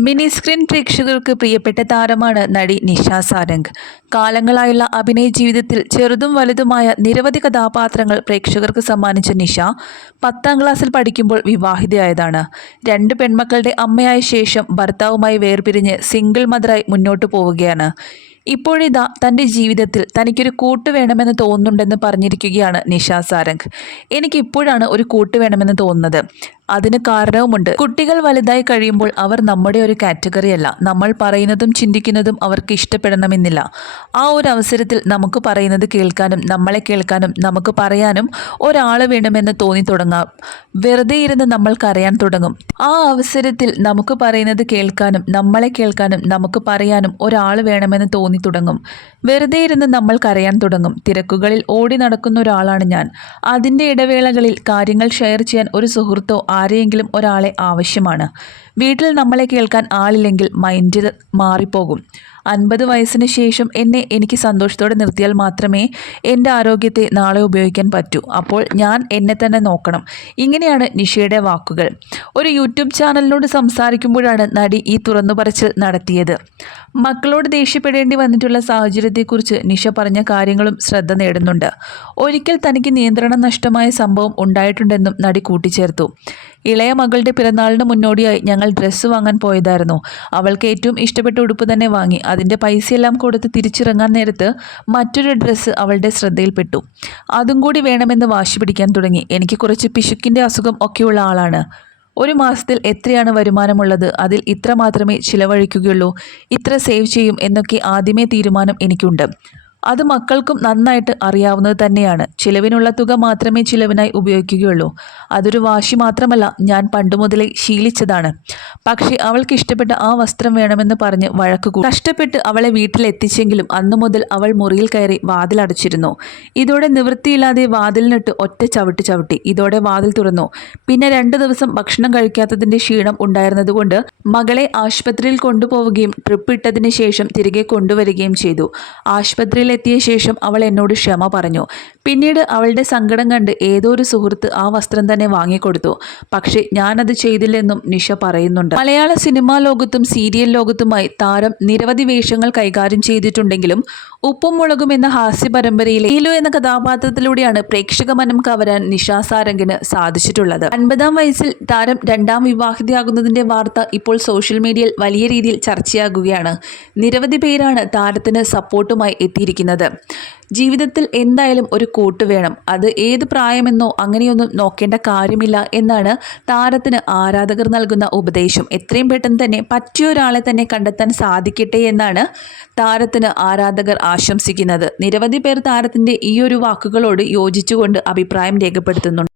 Mini screen പ്രേക്ഷകർക്ക് പ്രിയപ്പെട്ട താരമാണ് നടി നിഷ സാരംഗ്. കാലങ്ങളായുള്ള അഭിനയ ജീവിതത്തിൽ ചെറുതും വലുതുമായ നിരവധി കഥാപാത്രങ്ങൾ പ്രേക്ഷകർക്ക് സമ്മാനിച്ച നിഷ പത്താം ക്ലാസ്സിൽ പഠിക്കുമ്പോൾ വിവാഹിതയായതാണ്. രണ്ട് പെൺമക്കളുടെ അമ്മയായ ശേഷം ഭർത്താവുമായി വേർപിരിഞ്ഞ് സിംഗിൾ മദറായി മുന്നോട്ട് പോവുകയാണ്. ഇപ്പോഴിതാ തന്റെ ജീവിതത്തിൽ തനിക്കൊരു കൂട്ട് വേണമെന്ന് തോന്നുന്നുണ്ടെന്ന് പറഞ്ഞിരിക്കുകയാണ് നിഷ സാരംഗ്. എനിക്കിപ്പോഴാണ് ഒരു കൂട്ട് വേണമെന്ന് തോന്നുന്നത്. അതിന് കാരണവുമുണ്ട്. കുട്ടികൾ വലുതായി കഴിയുമ്പോൾ അവർ നമ്മുടെ ഒരു കാറ്റഗറി അല്ല നമ്മൾ പറയുന്നതും ചിന്തിക്കുന്നതും അവർക്ക് ഇഷ്ടപ്പെടണമെന്നില്ല. ആ ഒരു അവസരത്തിൽ നമുക്ക് പറയുന്നത് കേൾക്കാനും നമ്മളെ കേൾക്കാനും നമുക്ക് പറയാനും ഒരാൾ വേണമെന്ന് തോന്നി തുടങ്ങാം. വെറുതെ ഇരുന്ന് നമ്മൾക്കറിയാൻ തുടങ്ങും. ആ അവസരത്തിൽ നമുക്ക് പറയുന്നത് കേൾക്കാനും നമ്മളെ കേൾക്കാനും നമുക്ക് പറയാനും ഒരാൾ വേണമെന്ന് തോന്നി തുടങ്ങും. വെറുതെ ഇരുന്ന് നമ്മൾക്കറിയാൻ തുടങ്ങും. തിരക്കുകളിൽ ഓടി നടക്കുന്ന ഒരാളാണ് ഞാൻ. അതിന്റെ ഇടവേളകളിൽ കാര്യങ്ങൾ ഷെയർ ചെയ്യാൻ ഒരു സുഹൃത്തോ ആരെയെങ്കിലും ഒരാളെ ആവശ്യമാണ്. വീട്ടിൽ നമ്മളെ കേൾക്കാൻ ആളില്ലെങ്കിൽ മൈൻഡ് മാറിപ്പോകും. അൻപത് വയസ്സിന് ശേഷം എന്നെ എനിക്ക് സന്തോഷത്തോടെ നിർത്തിയാൽ മാത്രമേ എന്റെ ആരോഗ്യത്തെ നാളെ ഉപയോഗിക്കാൻ പറ്റൂ. അപ്പോൾ ഞാൻ എന്നെ തന്നെ നോക്കണം. ഇങ്ങനെയാണ് നിഷയുടെ വാക്കുകൾ. ഒരു യൂട്യൂബ് ചാനലിനോട് സംസാരിക്കുമ്പോഴാണ് നടി ഈ തുറന്നു പറച്ചിൽ നടത്തിയത്. മക്കളോട് ദേഷ്യപ്പെടേണ്ടി വന്നിട്ടുള്ള സാഹചര്യത്തെക്കുറിച്ച് നിഷ പറഞ്ഞ കാര്യങ്ങളും ശ്രദ്ധ നേടുന്നുണ്ട്. ഒരിക്കൽ തനിക്ക് നിയന്ത്രണം നഷ്ടമായ സംഭവം ഉണ്ടായിട്ടുണ്ടെന്നും നടി കൂട്ടിച്ചേർത്തു. ഇളയ മകളുടെ പിറന്നാളിന് മുന്നോടിയായി ഞങ്ങൾ ഡ്രസ്സ് വാങ്ങാൻ പോയതായിരുന്നു. അവൾക്ക് ഏറ്റവും ഇഷ്ടപ്പെട്ട ഉടുപ്പ് തന്നെ വാങ്ങി. അതിന്റെ പൈസയെല്ലാം കൊടുത്ത് തിരിച്ചിറങ്ങാൻ നേരത്ത് മറ്റൊരു ഡ്രസ്സ് അവളുടെ ശ്രദ്ധയിൽപ്പെട്ടു. അതും കൂടി വേണമെന്ന് വാശി പിടിക്കാൻ തുടങ്ങി. എനിക്ക് കുറച്ച് പിശുക്കിന്റെ അസുഖം ഒക്കെയുള്ള ആളാണ്. ഒരു മാസത്തിൽ എത്രയാണ് വരുമാനമുള്ളത്? അതിൽ ഇത്ര മാത്രമേ ചിലവഴിക്കുകയുള്ളൂ. ഇത്ര സേവ് ചെയ്യും എന്നൊക്കെ ആദ്യമേ തീരുമാനം എനിക്കുണ്ട്. അത് മക്കൾക്കും നന്നായിട്ട് അറിയാവുന്നത് തന്നെയാണ്. ചിലവിനുള്ള തുക മാത്രമേ ചിലവിനായി ഉപയോഗിക്കുകയുള്ളൂ. അതൊരു വാശി മാത്രമല്ല ഞാൻ പണ്ടുമുതലേ ശീലിച്ചതാണ്. പക്ഷേ അവൾക്ക് ഇഷ്ടപ്പെട്ട ആ വസ്ത്രം വേണമെന്ന് പറഞ്ഞ് വഴക്ക് കഷ്ടപ്പെട്ട് അവളെ വീട്ടിലെത്തിച്ചെങ്കിലും അന്നു മുതൽ അവൾ മുറിയിൽ കയറി വാതിലടച്ചിരുന്നു ഇതോടെ നിവൃത്തിയില്ലാതെ വാതിലിനിട്ട് ഒറ്റ ചവിട്ട് ചവിട്ടി. ഇതോടെ വാതിൽ തുറന്നു. പിന്നെ രണ്ടു ദിവസം ഭക്ഷണം കഴിക്കാത്തതിന്റെ ക്ഷീണം ഉണ്ടായിരുന്നതുകൊണ്ട് മകളെ ആശുപത്രിയിൽ കൊണ്ടുപോവുകയും ട്രിപ്പ് ഇട്ടതിന് ശേഷം തിരികെ കൊണ്ടുവരികയും ചെയ്തു. ആശുപത്രിയിൽ എത്തിയ ശേഷം അവൾ എന്നോട് ക്ഷമ പറഞ്ഞു. പിന്നീട് അവളുടെ സങ്കടം കണ്ട് ഏതോ ഒരു സുഹൃത്ത് ആ വസ്ത്രം തന്നെ വാങ്ങിക്കൊടുത്തു. പക്ഷേ ഞാനത് ചെയ്തില്ലെന്നും നിഷ പറയുന്നുണ്ട്. മലയാള സിനിമാ ലോകത്തും സീരിയൽ ലോകത്തുമായി താരം നിരവധി വേഷങ്ങൾ കൈകാര്യം ചെയ്തിട്ടുണ്ടെങ്കിലും ഉപ്പും മുളകും എന്ന ഹാസ്യ പരമ്പരയിലെ ഈലു എന്ന കഥാപാത്രത്തിലൂടെയാണ് പ്രേക്ഷക മനം കവരാൻ നിഷാ സാരംഗിന് സാധിച്ചിട്ടുള്ളത്. അൻപതാം വയസ്സിൽ താരം രണ്ടാം വിവാഹിതയാകുന്നതിന്റെ വാർത്ത ഇപ്പോൾ സോഷ്യൽ മീഡിയയിൽ വലിയ രീതിയിൽ ചർച്ചയാകുകയാണ്. നിരവധി പേരാണ് താരത്തിന് സപ്പോർട്ടുമായി എത്തിയിരിക്കുന്നത്. ജീവിതത്തിൽ എന്തായാലും ഒരു കൂട്ട് വേണം. അത് ഏത് പ്രായമെന്നോ അങ്ങനെയൊന്നും നോക്കേണ്ട കാര്യമില്ല എന്നാണ് താരത്തിന് ആരാധകർ നൽകുന്ന ഉപദേശം. എത്രയും പെട്ടെന്ന് തന്നെ പറ്റിയ ഒരാളെ തന്നെ കണ്ടെത്താൻ സാധിക്കട്ടെ എന്നാണ് താരത്തിന് ആരാധകർ ആശംസിക്കുന്നത്. നിരവധി പേർ താരത്തിന്റെ ഈ ഒരു വാക്കുകളോട് യോജിച്ചുകൊണ്ട് അഭിപ്രായം രേഖപ്പെടുത്തുന്നുണ്ട്